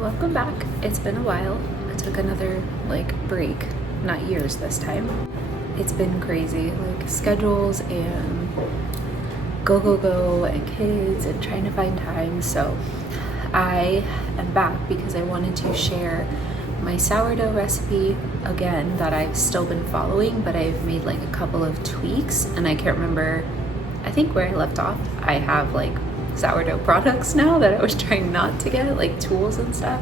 Welcome back. It's been a while. I took another break, not years this time. It's been crazy, schedules and go and kids and trying to find time. So I am back because I wanted to share my sourdough recipe again that I've still been following, but I've made a couple of tweaks and I can't remember, I think where I left off. I have sourdough products now that I was trying not to get, tools and stuff.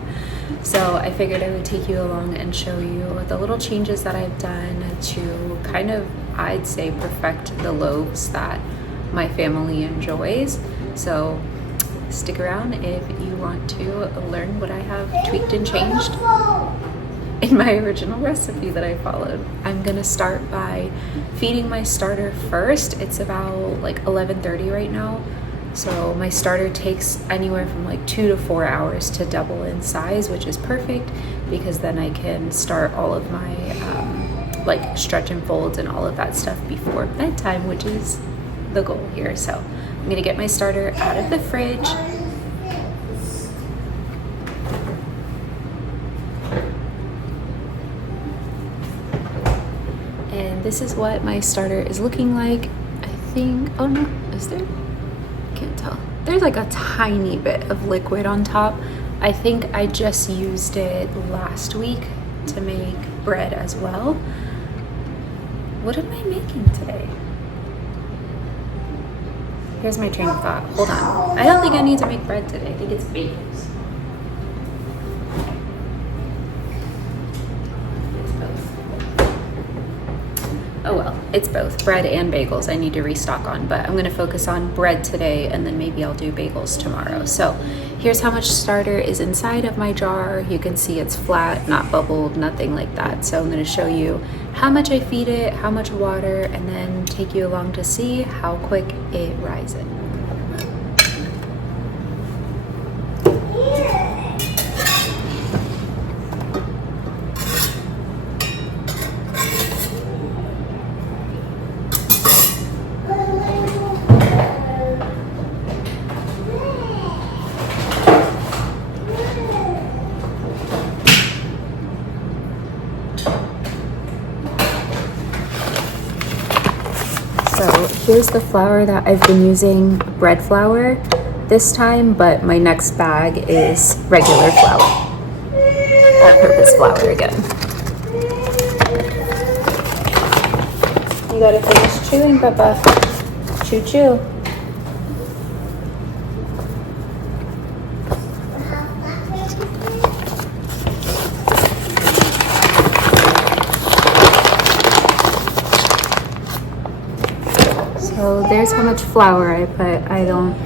So I figured I would take you along and show you the little changes that I've done to kind of, I'd say, perfect the loaves that my family enjoys. So stick around if you want to learn what I have tweaked and changed in my original recipe that I followed. I'm gonna start by feeding my starter first. It's about 11:30 right now. So my starter takes anywhere from 2 to 4 hours to double in size, which is perfect because then I can start all of my stretch and folds and all of that stuff before bedtime, which is the goal here. So I'm gonna get my starter out of the fridge. And this is what my starter is looking like. I think, oh no, is there? Can't tell. There's a tiny bit of liquid on top. I think I just used it last week to make bread as well. What am I making today? Here's my train of thought. Hold on. I don't think I need to make bread today. I think it's bagels. Oh well, it's both bread and bagels I need to restock on, but I'm gonna focus on bread today and then maybe I'll do bagels tomorrow. So here's how much starter is inside of my jar. You can see it's flat, not bubbled, nothing like that. So I'm gonna show you how much I feed it, how much water, and then take you along to see how quick it rises. So here's the flour that I've been using, bread flour this time, but my next bag is regular flour, all-purpose flour again. You gotta finish chewing, Papa. Chew, chew. So there's how much flour I put. I don't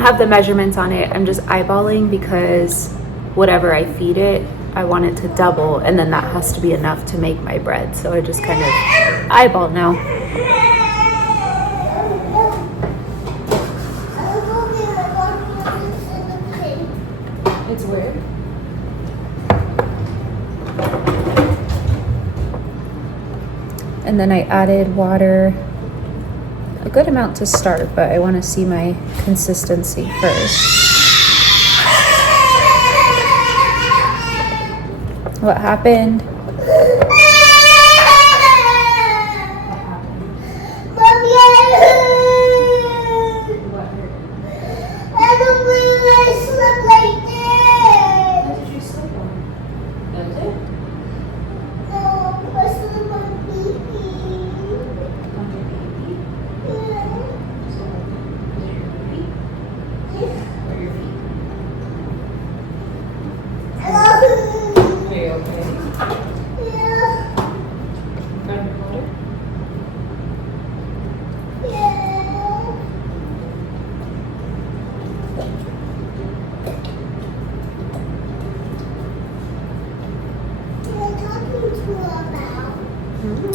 have the measurements on it. I'm just eyeballing because whatever I feed it, I want it to double, and then that has to be enough to make my bread. So I just kind of eyeball now. It's weird. And then I added water, a good amount to start, but I want to see my consistency first. What happened?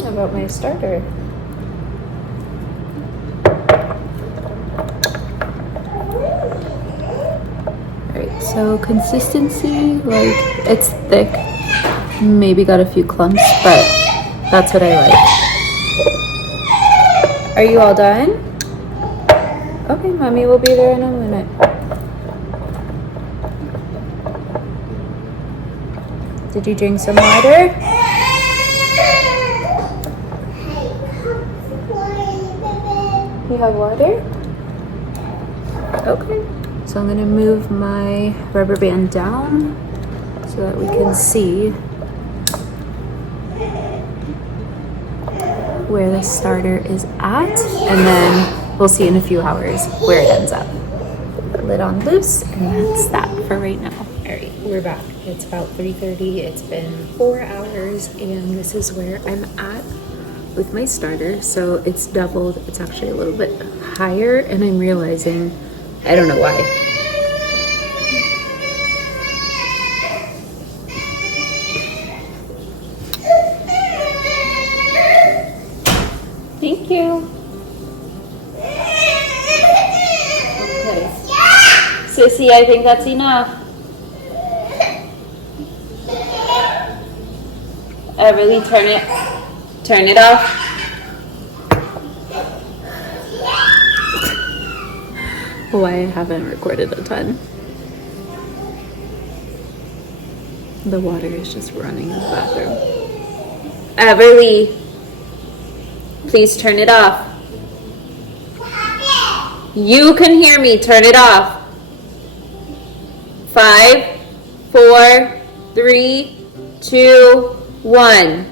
About my starter. Alright, so consistency, it's thick. Maybe got a few clumps, but that's what I like. Are you all done? Okay, Mommy will be there in a minute. Did you drink some water? You have water? Okay. So I'm going to move my rubber band down so that we can see where the starter is at, and then we'll see in a few hours where it ends up. The lid on loose, and that's that for right now. All right, we're back. It's about 3:30. It's been 4 hours, and this is where I'm at with my starter. So it's doubled. It's actually a little bit higher, and I'm realizing I don't know why. Thank you. Okay. Sissy, I think that's enough. Everly, turn it off. Why I haven't recorded a ton. The water is just running in the bathroom. Everly, please turn it off. You can hear me. Turn it off. 5, 4, 3, 2, 1.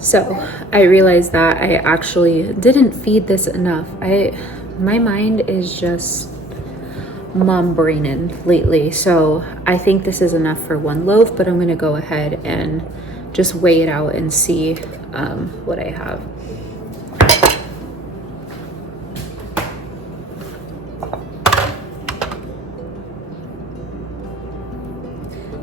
So I realized that I actually didn't feed this enough. My mind is just mom braining lately. So I think this is enough for 1 loaf, but I'm gonna go ahead and just weigh it out and see what I have.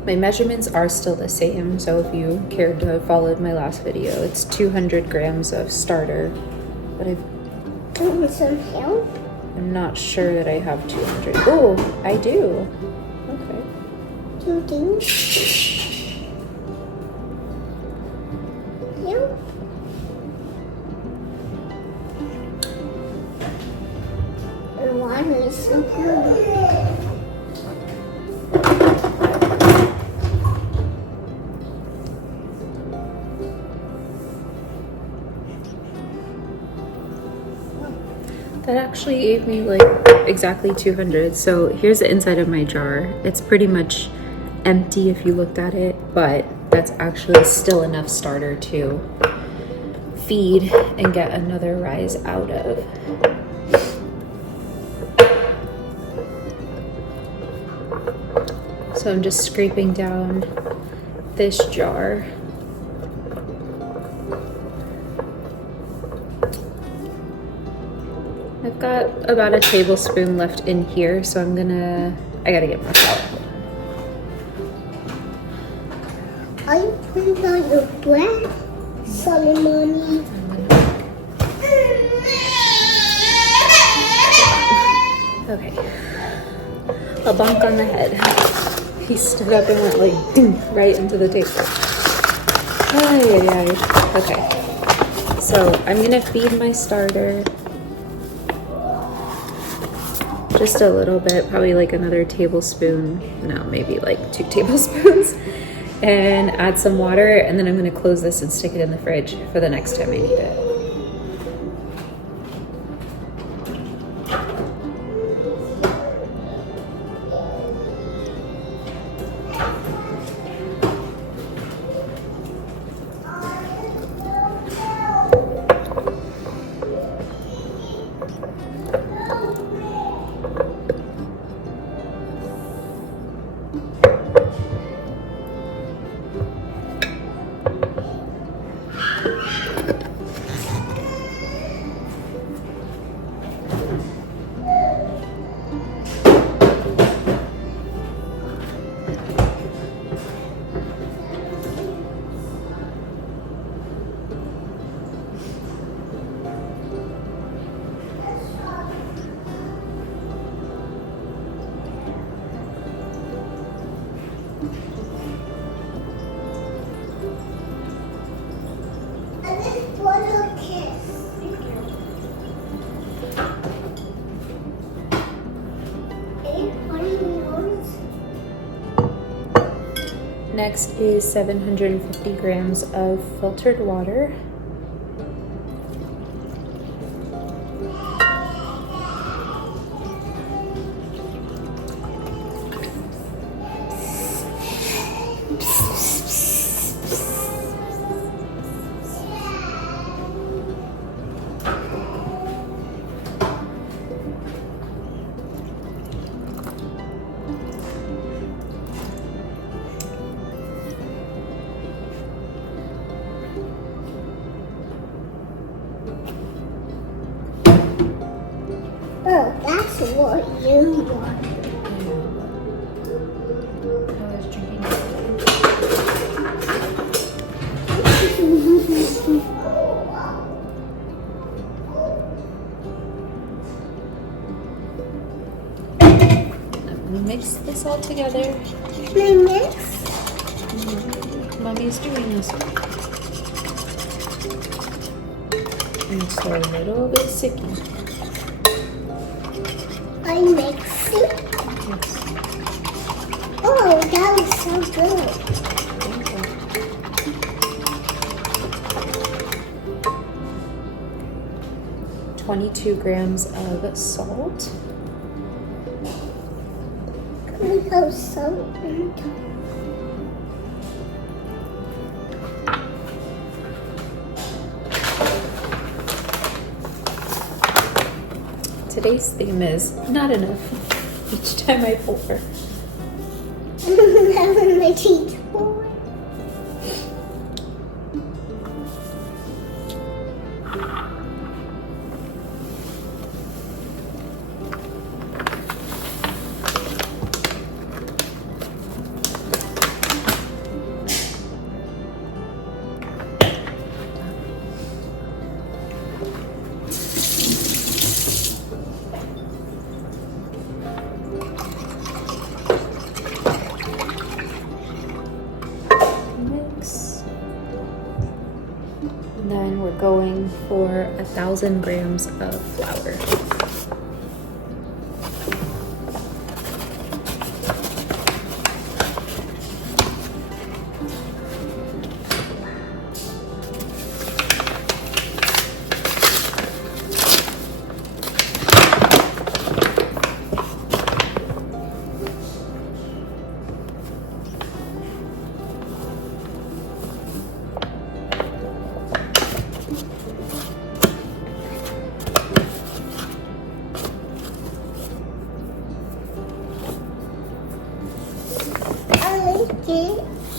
My measurements are still the same, so if you cared to have followed my last video, it's 200 grams of starter. But Do you want some help? I'm not sure that I have 200. Oh, I do. Okay. 2 things. Help. The water is so good. That actually gave me like exactly 200. So here's the inside of my jar. It's pretty much empty if you looked at it, but that's actually still enough starter to feed and get another rise out of. So I'm just scraping down this jar. I've got about a tablespoon left in here, so I gotta get more salt. Are you putting on your bread? Sorry, Mommy. Okay. A bonk on the head. He stood up and went like ding, right into the table. Ay, ay, ay. Okay. So I'm gonna feed my starter. Just a little bit, probably like another tablespoon, no, maybe like 2 tablespoons, and add some water, and then I'm gonna close this and stick it in the fridge for the next time I need it. Next is 750 grams of filtered water. Oh, that's what you want. I was drinking. I'm gonna mix this all together. My mix? Mommy's doing this. It's a little bit sticky. I mix it. Yes. Oh, that was so good. 22 grams of salt. We have salt on top. Today's theme is not enough each time I pour. Having my teeth full. Mix. And then we're going for 1,000 grams of flour.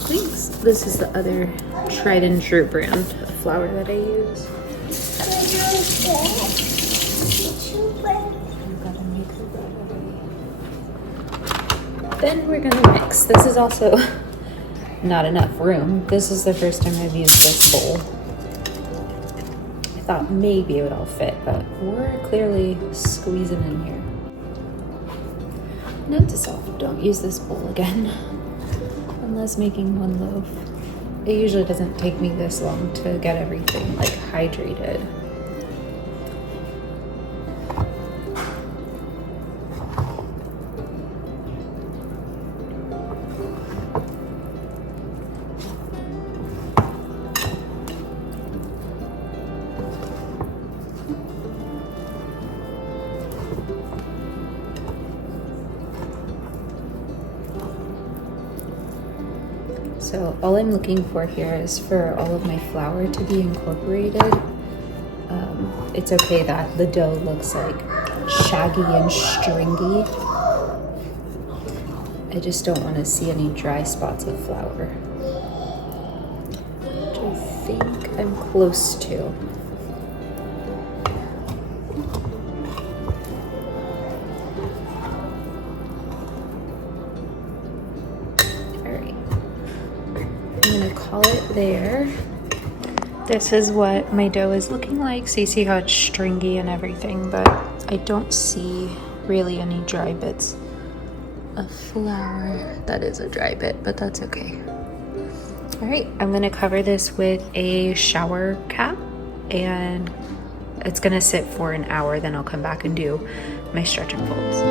Thanks. This is the other tried and true brand of flour that I use. Then we're gonna mix. This is also not enough room. This is the first time I've used this bowl. I thought maybe it would all fit, but we're clearly squeezing in here. Note to self, don't use this bowl again. Unless making one loaf. It usually doesn't take me this long to get everything like hydrated. So all I'm looking for here is for all of my flour to be incorporated. It's okay that the dough looks like shaggy and stringy. I just don't want to see any dry spots of flour, which I think I'm close to. Call it there. This is what my dough is looking like. So you see how it's stringy and everything, but I don't see really any dry bits of flour. That is a dry bit, but that's okay. All right, I'm gonna cover this with a shower cap and it's gonna sit for an hour, then I'll come back and do my stretch and folds.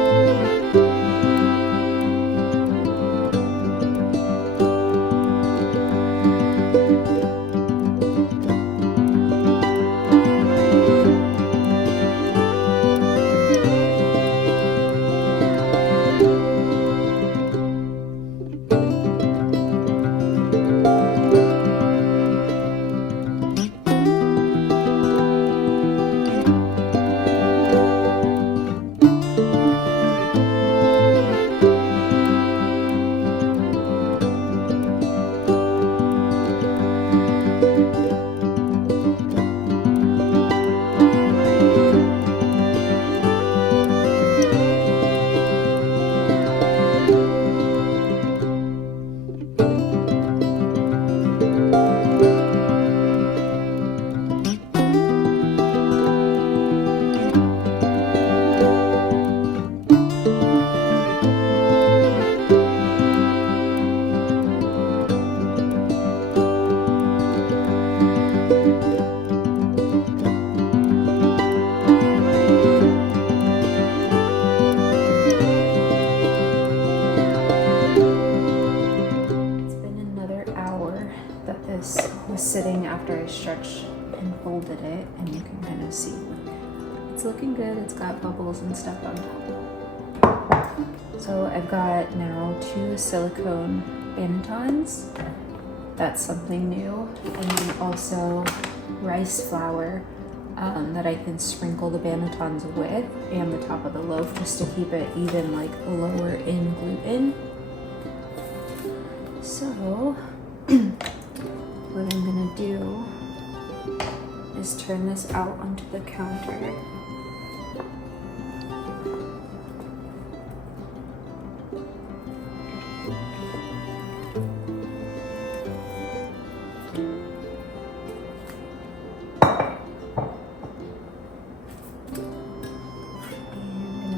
this was sitting after I stretched and folded it, and you can kind of see it's looking good. It's got bubbles and stuff on top. So I've got now 2 silicone bannetons. That's something new. And then also rice flour that I can sprinkle the bannetons with and the top of the loaf just to keep it even, like lower in gluten. So what I'm gonna do is turn this out onto the counter.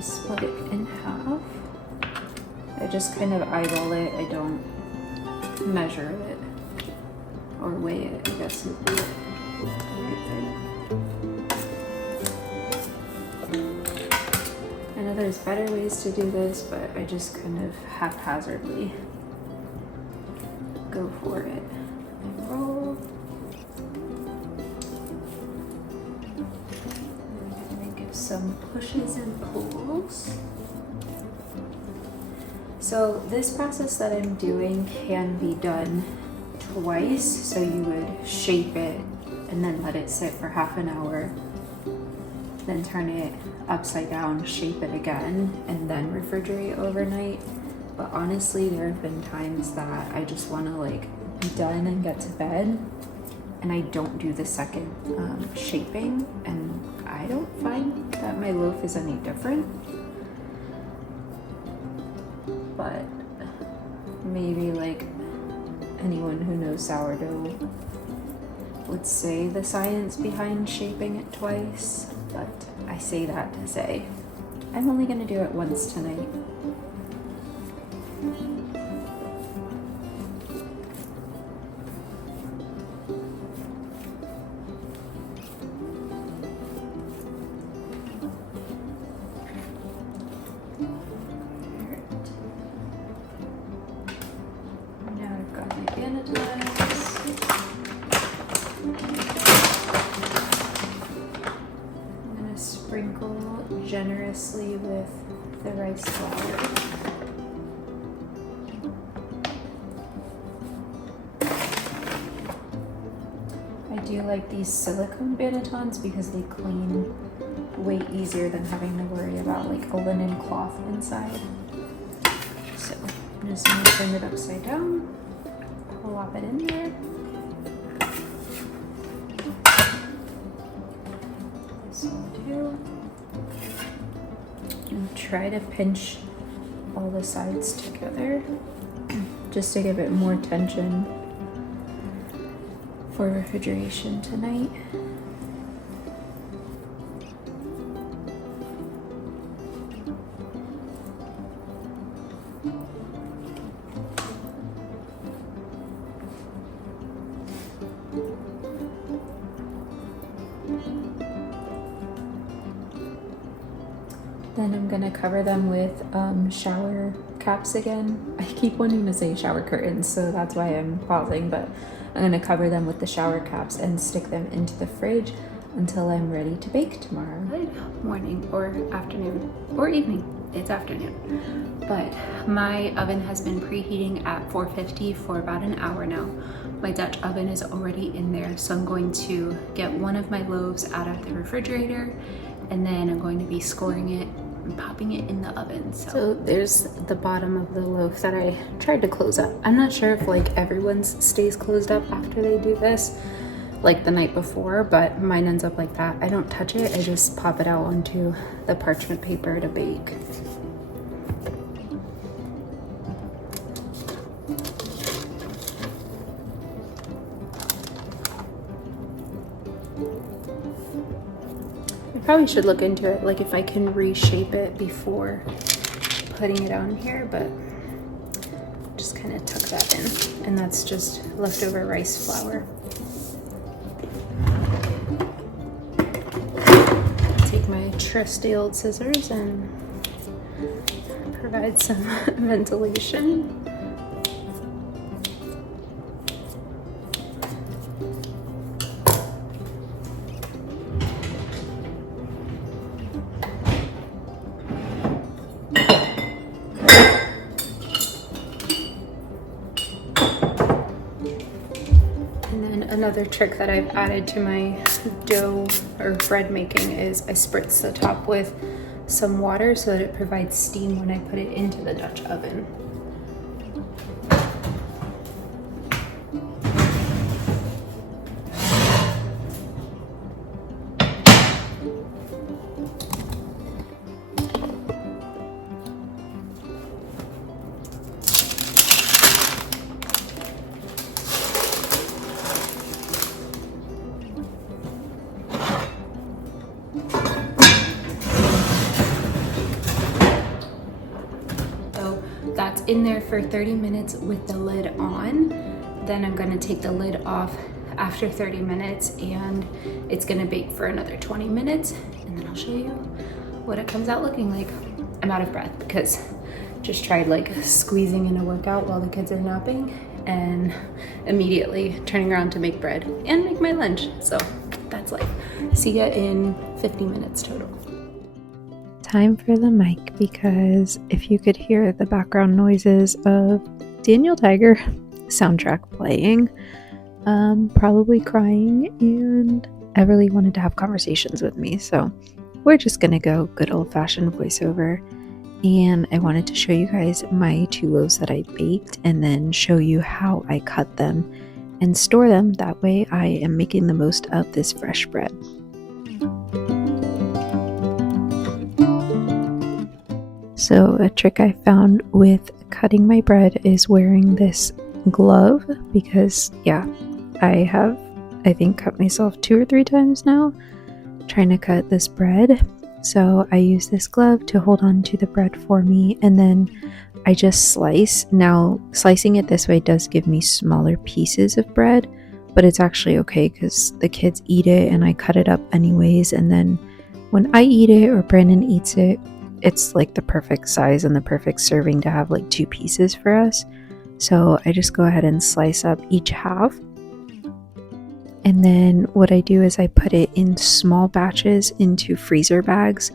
Split it in half. I just kind of eyeball it. I don't measure it or weigh it, I guess would be the right thing. I know there's better ways to do this, but I just kind of haphazardly go for it and roll. Some pushes and pulls. So this process that I'm doing can be done twice. So you would shape it and then let it sit for half an hour, then turn it upside down, shape it again, and then refrigerate overnight. But honestly, there have been times that I just want to like be done and get to bed, and I don't do the second shaping, and I don't find that my loaf is any different. But maybe like anyone who knows sourdough would say the science behind shaping it twice, but I say that to say I'm only gonna do it once tonight. Sprinkle generously with the rice flour. I do like these silicone bannetons because they clean way easier than having to worry about like a linen cloth inside. So I'm just going to turn it upside down, plop it in there. And try to pinch all the sides together just to give it more tension for refrigeration tonight. Then I'm gonna cover them with shower caps again. I keep wanting to say shower curtains, so that's why I'm pausing, but I'm gonna cover them with the shower caps and stick them into the fridge until I'm ready to bake tomorrow. Good morning or afternoon or evening. It's afternoon. But my oven has been preheating at 450 for about an hour now. My Dutch oven is already in there, so I'm going to get one of my loaves out of the refrigerator, and then I'm going to be scoring it and popping it in the oven. So there's the bottom of the loaf that I tried to close up. I'm not sure if like everyone's stays closed up after they do this, like the night before, but mine ends up like that. I don't touch it, I just pop it out onto the parchment paper to bake. Probably should look into it, like if I can reshape it before putting it on here, but just kind of tuck that in. And that's just leftover rice flour. Take my trusty old scissors and provide some ventilation. Another trick that I've added to my dough or bread making is I spritz the top with some water so that it provides steam when I put it into the Dutch oven. That's in there for 30 minutes with the lid on. Then I'm gonna take the lid off after 30 minutes and it's gonna bake for another 20 minutes. And then I'll show you what it comes out looking like. I'm out of breath because just tried like squeezing in a workout while the kids are napping and immediately turning around to make bread and make my lunch. So that's life. See ya in 50 minutes total. Time for the mic, because if you could hear the background noises of Daniel Tiger soundtrack playing, probably crying, and Everly wanted to have conversations with me, so we're just gonna go good old-fashioned voiceover. And I wanted to show you guys my 2 loaves that I baked and then show you how I cut them and store them. That way I am making the most of this fresh bread. So a trick I found with cutting my bread is wearing this glove, because yeah, I have, I think, cut myself 2 or 3 times now trying to cut this bread. So I use this glove to hold on to the bread for me, and then I just slice. Now slicing it this way does give me smaller pieces of bread, but it's actually okay because the kids eat it and I cut it up anyways, and then when I eat it or Brandon eats it, it's like the perfect size and the perfect serving to have like 2 pieces for us. So I just go ahead and slice up each half. And then what I do is I put it in small batches into freezer bags.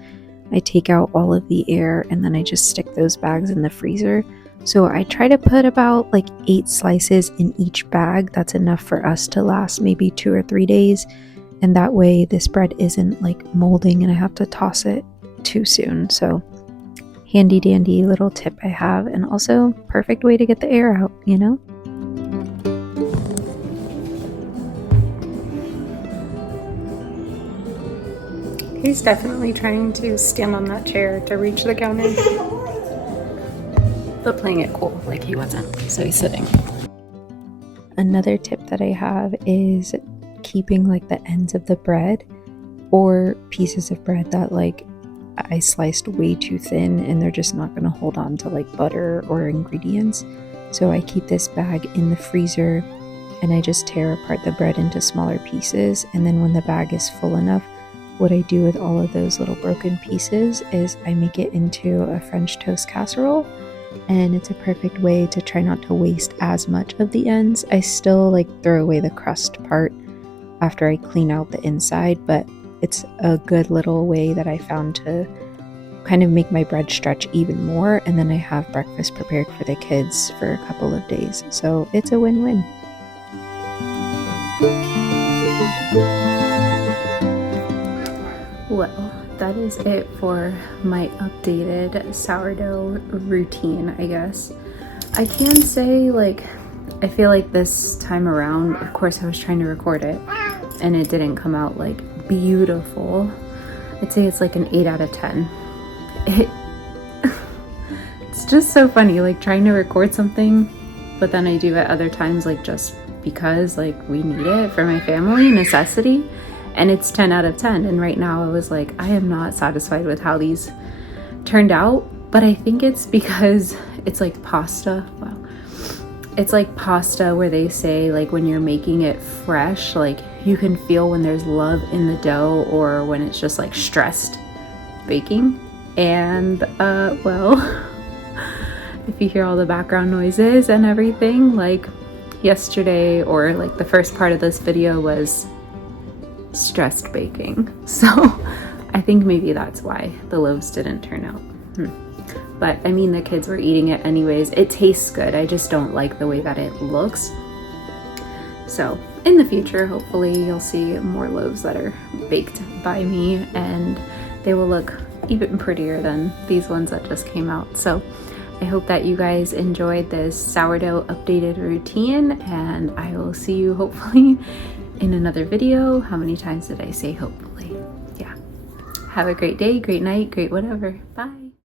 I take out all of the air and then I just stick those bags in the freezer. So I try to put about like 8 slices in each bag. That's enough for us to last maybe 2 or 3 days. And that way this bread isn't like molding and I have to toss it too soon. So handy dandy little tip I have, and also perfect way to get the air out, you know? He's definitely trying to stand on that chair to reach the counter, but playing it cool like he wasn't, so he's sitting. Another tip that I have is keeping like the ends of the bread or pieces of bread that like I sliced way too thin and they're just not going to hold on to like butter or ingredients. So I keep this bag in the freezer and I just tear apart the bread into smaller pieces, and then when the bag is full enough, what I do with all of those little broken pieces is I make it into a French toast casserole, and it's a perfect way to try not to waste as much of the ends. I still like throw away the crust part after I clean out the inside, but it's a good little way that I found to kind of make my bread stretch even more, and then I have breakfast prepared for the kids for a couple of days. So it's a win-win. Well, that is it for my updated sourdough routine, I guess. I can say, like, I feel like this time around, of course I was trying to record it and it didn't come out like beautiful. I'd say it's like an 8 out of 10. It's just so funny, like trying to record something, but then I do it other times like just because like we need it for my family, necessity, and it's 10 out of 10. And right now I was like, I am not satisfied with how these turned out, but I think it's because it's like pasta. Wow. It's like pasta where they say like when you're making it fresh, like you can feel when there's love in the dough or when it's just like stressed baking. And well, if you hear all the background noises and everything, like yesterday or like the first part of this video was stressed baking. So I think maybe that's why the loaves didn't turn out. But I mean, the kids were eating it anyways. It tastes good. I just don't like the way that it looks. So in the future, hopefully you'll see more loaves that are baked by me, and they will look even prettier than these ones that just came out. So I hope that you guys enjoyed this sourdough updated routine, and I will see you hopefully in another video. How many times did I say hopefully? Yeah. Have a great day, great night, great whatever. Bye.